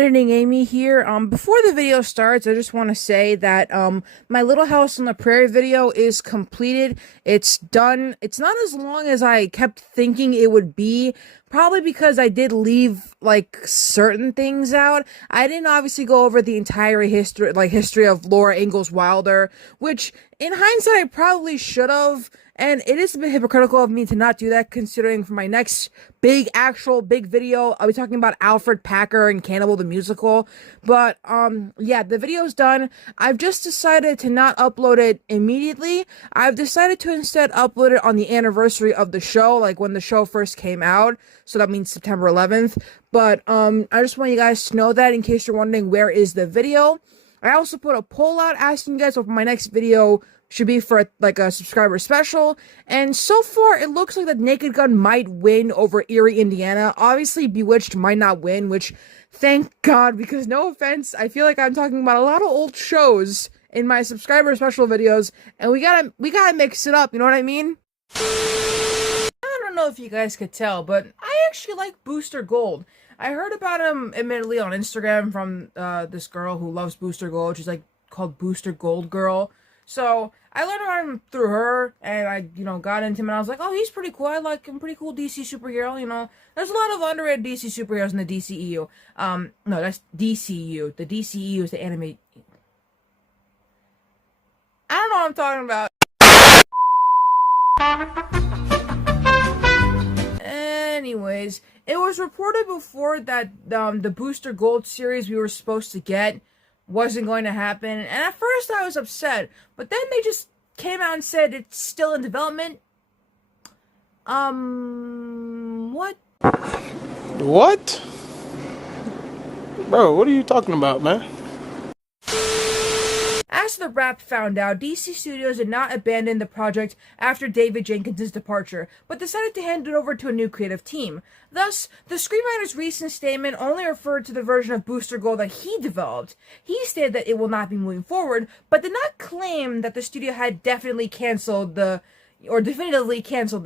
Editing Amy here. Before the video starts, I just want to say that my Little House on the Prairie video is completed. It's done. It's not as long as I kept thinking it would be, probably because I did leave like certain things out. I didn't obviously go over the entire history of Laura Ingalls Wilder, which in hindsight I probably should have. And it is a bit hypocritical of me to not do that, considering for my next actual big video, I'll be talking about Alfred Packer and Cannibal the Musical. But, yeah, the video's done. I've just decided to not upload it immediately. I've decided to instead upload it on the anniversary of the show, like when the show first came out. So that means September 11th. But, I just want you guys to know that in case you're wondering where is the video. I also put a poll out asking you guys what my next video should be for a subscriber special, and so far it looks like that Naked Gun might win over Erie, Indiana. Obviously, Bewitched might not win, which thank God, because no offense, I feel like I'm talking about a lot of old shows in my subscriber special videos, and we gotta mix it up. You know what I mean? I don't know if you guys could tell, but I actually like Booster Gold. I heard about him, admittedly, on Instagram from this girl who loves Booster Gold. She's like called Booster Gold Girl. So I learned about him through her, and I, got into him, and I was like, oh, he's pretty cool. I like him, pretty cool DC superhero. There's a lot of underrated DC superheroes in the DCEU. No, that's DCU. The DCEU is the anime. I don't know what I'm talking about. Anyways, it was reported before that the Booster Gold series we were supposed to get wasn't going to happen, and at first I was upset, but then they just came out and said it's still in development. What? What? Bro, what are you talking about, man? As the Wrap found out, DC Studios did not abandon the project after David Jenkins' departure, but decided to hand it over to a new creative team. Thus, the screenwriter's recent statement only referred to the version of Booster Gold that he developed. He stated that it will not be moving forward, but did not claim that the studio had definitively canceled the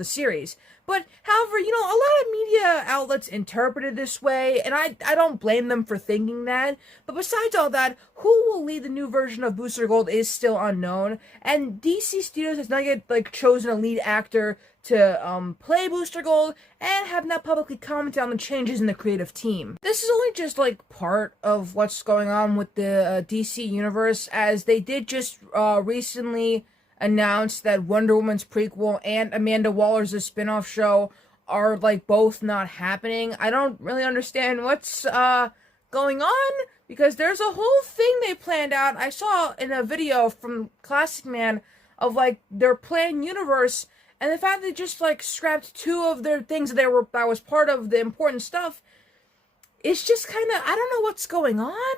series. But, however, a lot of media outlets interpreted this way, and I don't blame them for thinking that. But besides all that, who will lead the new version of Booster Gold is still unknown, and DC Studios has not yet, chosen a lead actor to, play Booster Gold, and have not publicly commented on the changes in the creative team. This is only just, part of what's going on with the, DC universe, as they did just, recently announced that Wonder Woman's prequel and Amanda Waller's spin-off show are both not happening. I don't really understand what's going on, because there's a whole thing they planned out. I saw in a video from Classic Man of their planned universe, and the fact they just scrapped two of their things that was part of the important stuff. It's just kind of, I don't know what's going on.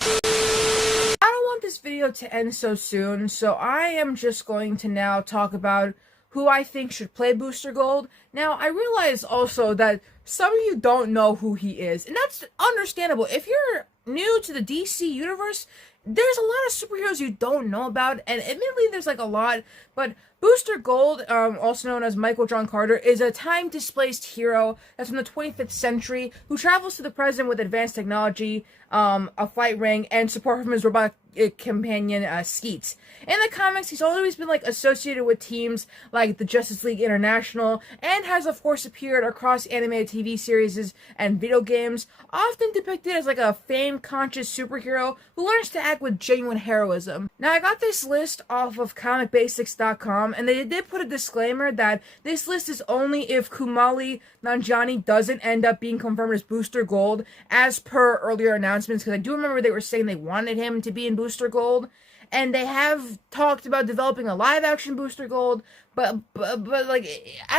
I don't want this video to end so soon, so I am just going to now talk about who I think should play Booster Gold. Now, I realize also that some of you don't know who he is, and that's understandable. If you're new to the DC universe, there's a lot of superheroes you don't know about, and admittedly there's a lot, but Booster Gold, also known as Michael John Carter, is a time-displaced hero that's from the 25th century who travels to the present with advanced technology, a flight ring, and support from his robotic companion, Skeets. In the comics, he's always been, associated with teams like the Justice League International, and has, of course, appeared across animated TV series and video games, often depicted as, a fame-conscious superhero who learns to act with genuine heroism. Now, I got this list off of ComicBasics.com, and they did put a disclaimer that this list is only if Kumail Nanjiani doesn't end up being confirmed as Booster Gold, as per earlier announcements, because I do remember they were saying they wanted him to be in Booster Gold, and they have talked about developing a live-action Booster Gold, but I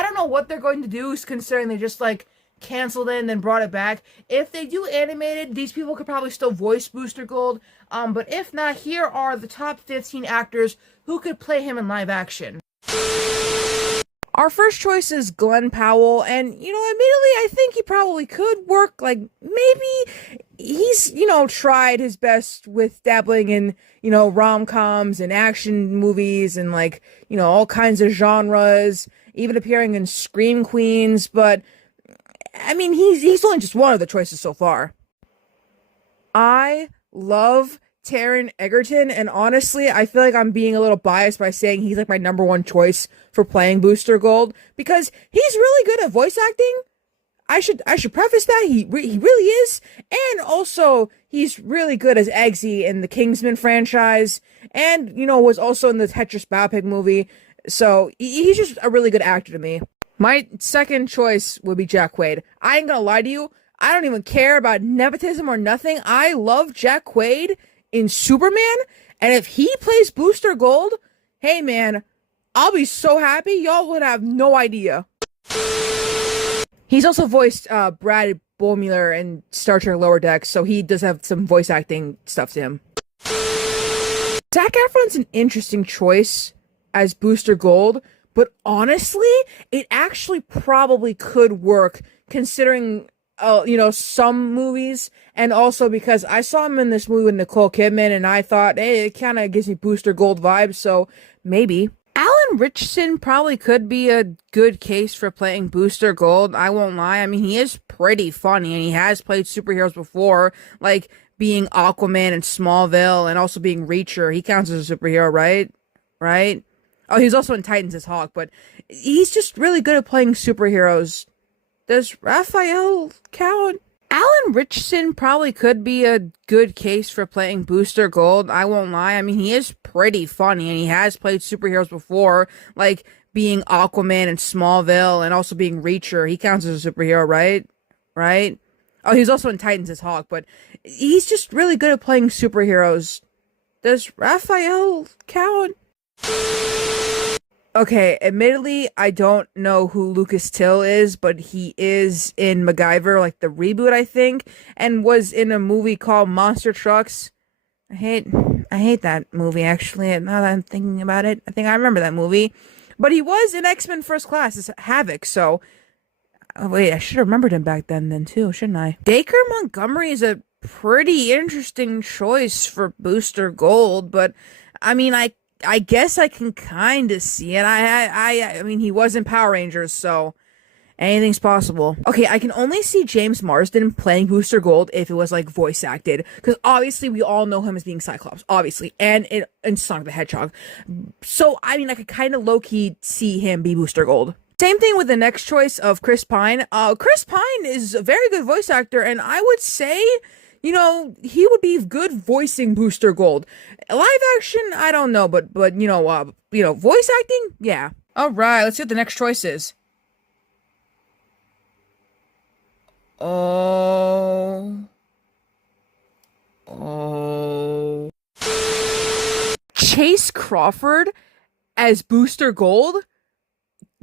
don't know what they're going to do, considering they just, canceled it and then brought it back. If they do animated, these people could probably still voice Booster Gold, but if not, here are the top 15 actors who could play him in live action. Our first choice is Glenn Powell, and, admittedly, I think he probably could work, maybe he's, tried his best with dabbling in, rom-coms and action movies and, all kinds of genres, even appearing in Scream Queens, but, I mean, he's only just one of the choices so far. I love Taron Egerton, and honestly, I feel like I'm being a little biased by saying he's like my number one choice for playing Booster Gold because he's really good at voice acting. I should preface that he really is, and also he's really good as Eggsy in the Kingsman franchise, and was also in the Tetris Biopic movie. So he's just a really good actor to me. My second choice would be Jack Quaid. I ain't gonna lie to you, I don't even care about nepotism or nothing. I love Jack Quaid in Superman, and if he plays Booster Gold, hey man, I'll be so happy. Y'all would have no idea. He's also voiced Brad Boimler in Star Trek Lower Decks, so he does have some voice acting stuff to him. Zac Efron's an interesting choice as Booster Gold, but honestly, it actually probably could work considering, some movies, and also because I saw him in this movie with Nicole Kidman, and I thought, hey, it kind of gives me Booster Gold vibes, so maybe. Alan Ritchson probably could be a good case for playing Booster Gold, I won't lie. I mean, he is pretty funny, and he has played superheroes before, like being Aquaman in Smallville, and also being Reacher. He counts as a superhero, right? Right? Oh, he's also in Titans as Hawk, but he's just really good at playing superheroes. Does Raphael count? Alan Ritchson probably could be a good case for playing Booster Gold, I won't lie. I mean, he is pretty funny, and he has played superheroes before, like being Aquaman in Smallville, and also being Reacher. He counts as a superhero, right? Right? Oh, he's also in Titans as Hawk, but he's just really good at playing superheroes. Does Raphael count? Okay, admittedly, I don't know who Lucas Till is, but he is in MacGyver, like the reboot, I think, and was in a movie called Monster Trucks. I hate that movie, actually, now that I'm thinking about it. I think I remember that movie. But he was in X-Men First Class as Havoc, so... Oh, wait, I should have remembered him back then too, shouldn't I? Dacre Montgomery is a pretty interesting choice for Booster Gold, but, I mean, I guess I can kind of see it. I mean, he was in Power Rangers, so anything's possible. Okay, I can only see James Marsden playing Booster Gold if it was, like, voice acted. Because obviously we all know him as being Cyclops, obviously. And in Sonic the Hedgehog. So, I mean, I could kind of low-key see him be Booster Gold. Same thing with the next choice of Chris Pine. Chris Pine is a very good voice actor, and I would say... he would be good voicing Booster Gold. Live action, I don't know, but voice acting, yeah. All right, let's see what the next choice is. Oh. Chase Crawford as Booster Gold?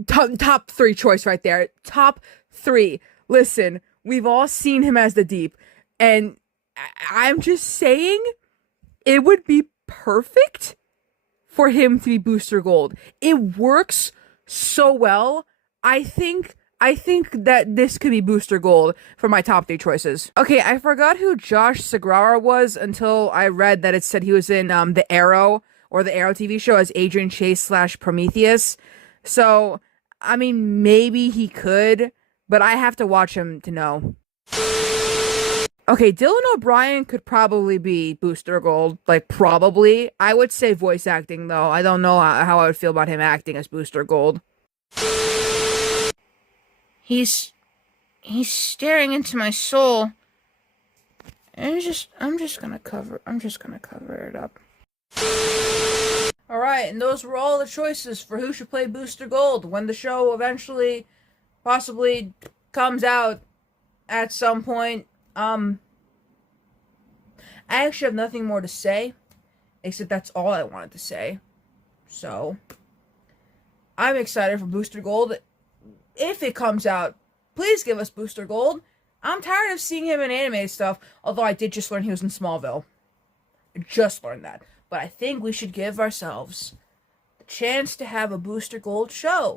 Top three choice right there. Top three. Listen, we've all seen him as the Deep, and I'm just saying it would be perfect for him to be Booster Gold. It works so well. I think that this could be Booster Gold for my top three choices. Okay, I forgot who Josh Segarra was until I read that it said he was in The Arrow, or the Arrow TV show, as Adrian Chase / Prometheus. So, I mean, maybe he could, but I have to watch him to know. Okay, Dylan O'Brien could probably be Booster Gold, like, probably. I would say voice acting, though. I don't know how I would feel about him acting as Booster Gold. He's staring into my soul. And I'm just gonna cover it up. Alright, and those were all the choices for who should play Booster Gold when the show eventually, possibly, comes out at some point. I actually have nothing more to say, except that's all I wanted to say. So, I'm excited for Booster Gold. If it comes out, please give us Booster Gold. I'm tired of seeing him in anime stuff, although I did just learn he was in Smallville. I just learned that. But I think we should give ourselves the chance to have a Booster Gold show.